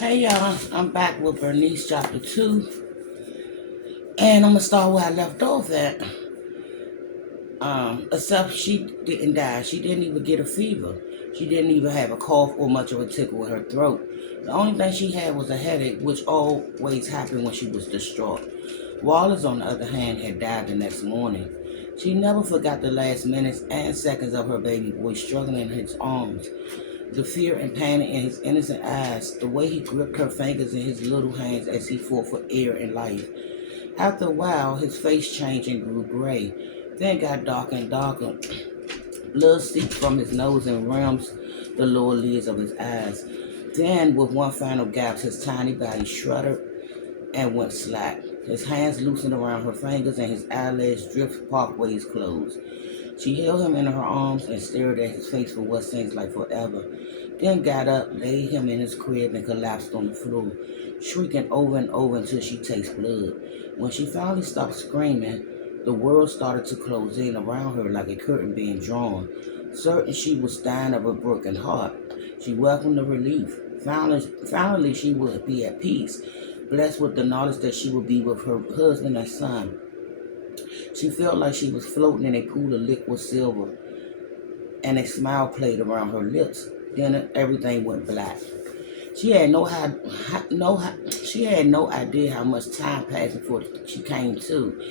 Hey y'all, I'm back with Bernice chapter 2, and I'm gonna start where I left off at. Except she didn't die. She didn't even get a fever. She didn't even have a cough or much of a tickle in her throat. The only thing she had was a headache, which always happened when she was distraught. Wallace, on the other hand, had died the next morning. She never forgot the last minutes and seconds of her baby boy struggling in his arms. The fear and panic in his innocent eyes, the way he gripped her fingers in his little hands as he fought for air and life. After a while, his face changed and grew gray, then got darker and darker. Blood seeped from his nose and rims the lower lids of his eyes. Then, with one final gasp, his tiny body shuddered and went slack. His hands loosened around her fingers and his eyelids drift parkways closed. She held him in her arms and stared at his face for what seems like forever, then got up, laid him in his crib, and collapsed on the floor, shrieking over and over until she tasted blood. When she finally stopped screaming, the world started to close in around her like a curtain being drawn. Certain she was dying of a broken heart, she welcomed the relief. Finally, she would be at peace, blessed with the knowledge that she would be with her husband and son. She felt like she was floating in a pool of liquid silver, and a smile played around her lips. Then everything went black. She had she had no idea how much time passed before she came to.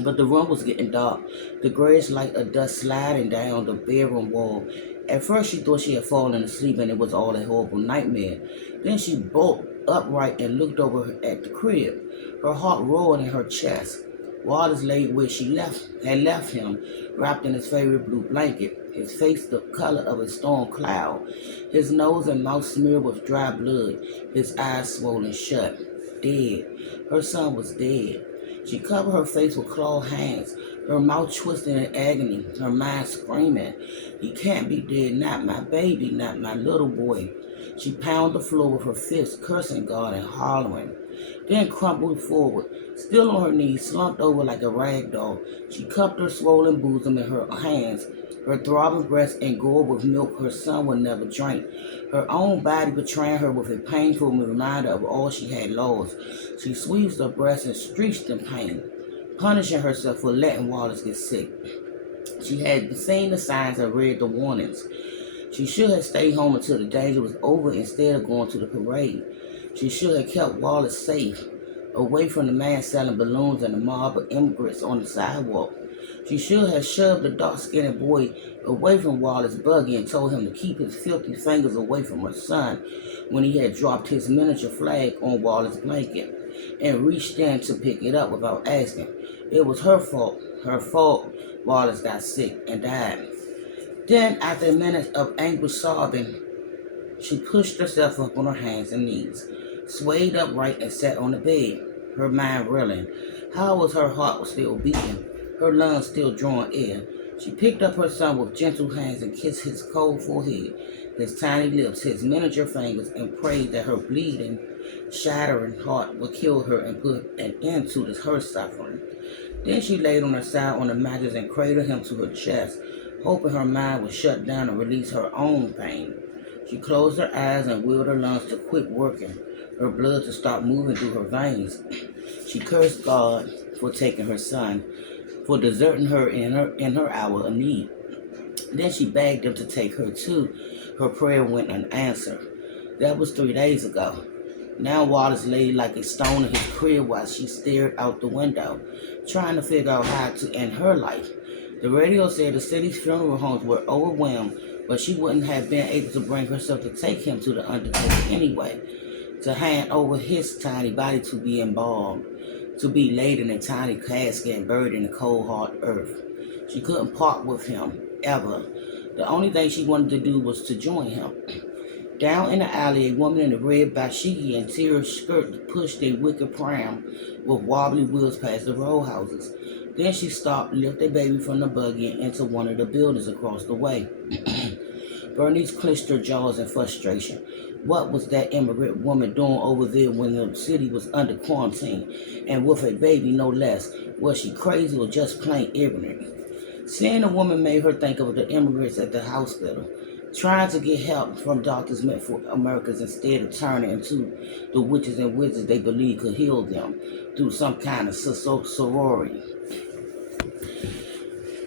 But the room was getting dark, the grayish light of dust sliding down the bedroom wall. At first she thought she had fallen asleep and it was all a horrible nightmare. Then she bolt upright and looked over at the crib. Her heart roared in her chest. Waters lay where she had left him, wrapped in his favorite blue blanket, his face the color of a storm cloud, his nose and mouth smeared with dry blood, his eyes swollen shut. Dead. Her son was dead. She covered her face with clawed hands, her mouth twisted in agony, her mind screaming, "He can't be dead, not my baby, not my little boy." She pounded the floor with her fists, cursing God and hollering. Then crumpled forward, still on her knees, slumped over like a rag doll. She cupped her swollen bosom in her hands, her throbbing breast engorged with milk her son would never drink, her own body betraying her with a painful reminder of all she had lost. She squeezed her breast and screeched in pain, punishing herself for letting Wallace get sick. She had seen the signs and read the warnings. She should have stayed home until the danger was over instead of going to the parade. She should have kept Wallace safe, away from the man selling balloons and the mob of immigrants on the sidewalk. She should have shoved the dark-skinned boy away from Wallace's buggy and told him to keep his filthy fingers away from her son when he had dropped his miniature flag on Wallace's blanket and reached in to pick it up without asking. It was her fault. Her fault Wallace got sick and died. Then, after a minute of anguished sobbing, she pushed herself up on her hands and knees, swayed upright, and sat on the bed, her mind reeling. How was her heart still beating, her lungs still drawing air? She picked up her son with gentle hands and kissed his cold forehead, his tiny lips, his miniature fingers, and prayed that her bleeding, shattering heart would kill her and put an end to her suffering. Then she laid on her side on the mattress and cradled him to her chest, hoping her mind would shut down and release her own pain. She closed her eyes and willed her lungs to quit working, her blood to stop moving through her veins. She cursed God for taking her son, for deserting her in her hour of need. Then she begged him to take her too. Her prayer went unanswered. That was 3 days ago. Now Wallace lay like a stone in his crib while she stared out the window, trying to figure out how to end her life. The radio said the city's funeral homes were overwhelmed, but she wouldn't have been able to bring herself to take him to the undertaker anyway, to hand over his tiny body to be embalmed, to be laid in a tiny casket and buried in the cold hard earth. She couldn't part with him, ever. The only thing she wanted to do was to join him. Down in the alley, a woman in a red bashiki and tear skirt pushed a wicker pram with wobbly wheels past the row houses. Then she stopped, lifted the baby from the buggy and into one of the buildings across the way. Bernice clenched her jaws in frustration. What was that immigrant woman doing over there when the city was under quarantine, and with a baby no less? Was she crazy or just plain ignorant? Seeing the woman made her think of the immigrants at the hospital. trying to get help from doctors meant for Americans instead of turning into the witches and wizards they believed could heal them through some kind of sorority.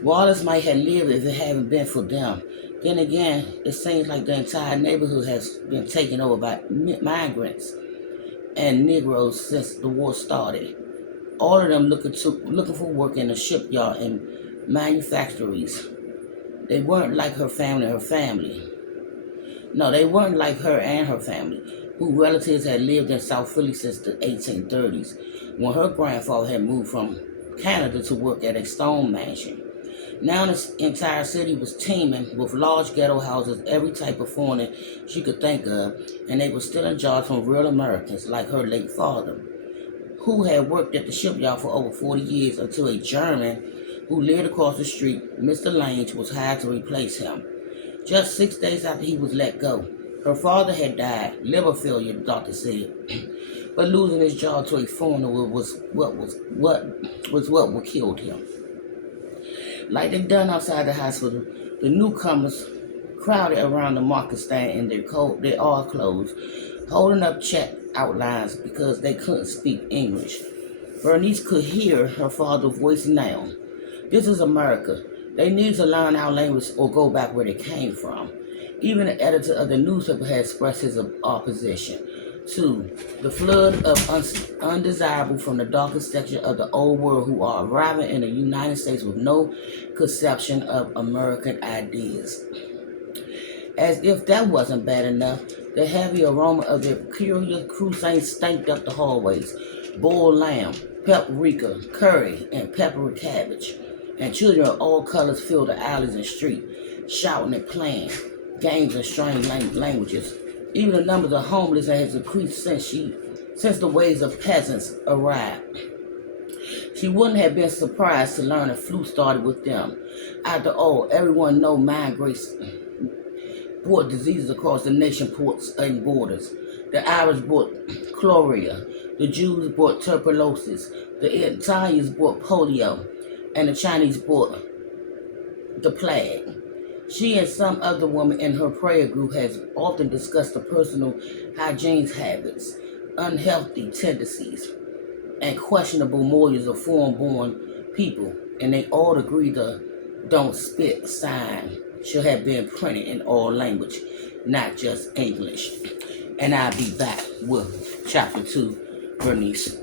Wallace might have lived if it hadn't been for them. Then again, it seems like the entire neighborhood has been taken over by migrants and Negroes since the war started. All of them looking for work in the shipyard and manufactories. They weren't like her family. No, they weren't like her and her family, whose relatives had lived in South Philly since the 1830s, when her grandfather had moved from Canada to work at a stone mansion. Now the entire city was teeming with large ghetto houses, every type of foreigner she could think of, and they were stealing jobs from real Americans like her late father, who had worked at the shipyard for over 40 years until a German who lived across the street, Mr. Lange, was hired to replace him. Just 6 days after he was let go, her father had died, liver failure, the doctor said, but losing his job to a foreigner was what killed him. Like they done outside the hospital, the newcomers crowded around the market stand in their all clothes, holding up check outlines because they couldn't speak English. Bernice could hear her father's voice now. This is America. They need to learn our language or go back where they came from. Even the editor of the newspaper had expressed his opposition to the flood of undesirable from the darkest section of the old world who are arriving in the United States with no conception of American ideas. As if that wasn't bad enough, the heavy aroma of their peculiar cuisine stank up the hallways. Boiled lamb, paprika, curry, and peppery cabbage. And children of all colors filled the alleys and streets, shouting and playing games in strange languages. Even the numbers of homeless has increased since the waves of peasants arrived. She wouldn't have been surprised to learn a flu started with them. After all, everyone knows migrants brought diseases across the nation ports and borders. The Irish brought chloria, the Jews brought tuberculosis, the Italians brought polio, and the Chinese brought the plague. She and some other woman in her prayer group has often discussed the personal hygiene habits, unhealthy tendencies, and questionable morals of foreign-born people, and they all agree the "don't spit" sign should have been printed in all language, not just English. And I'll be back with chapter 2, Bernice.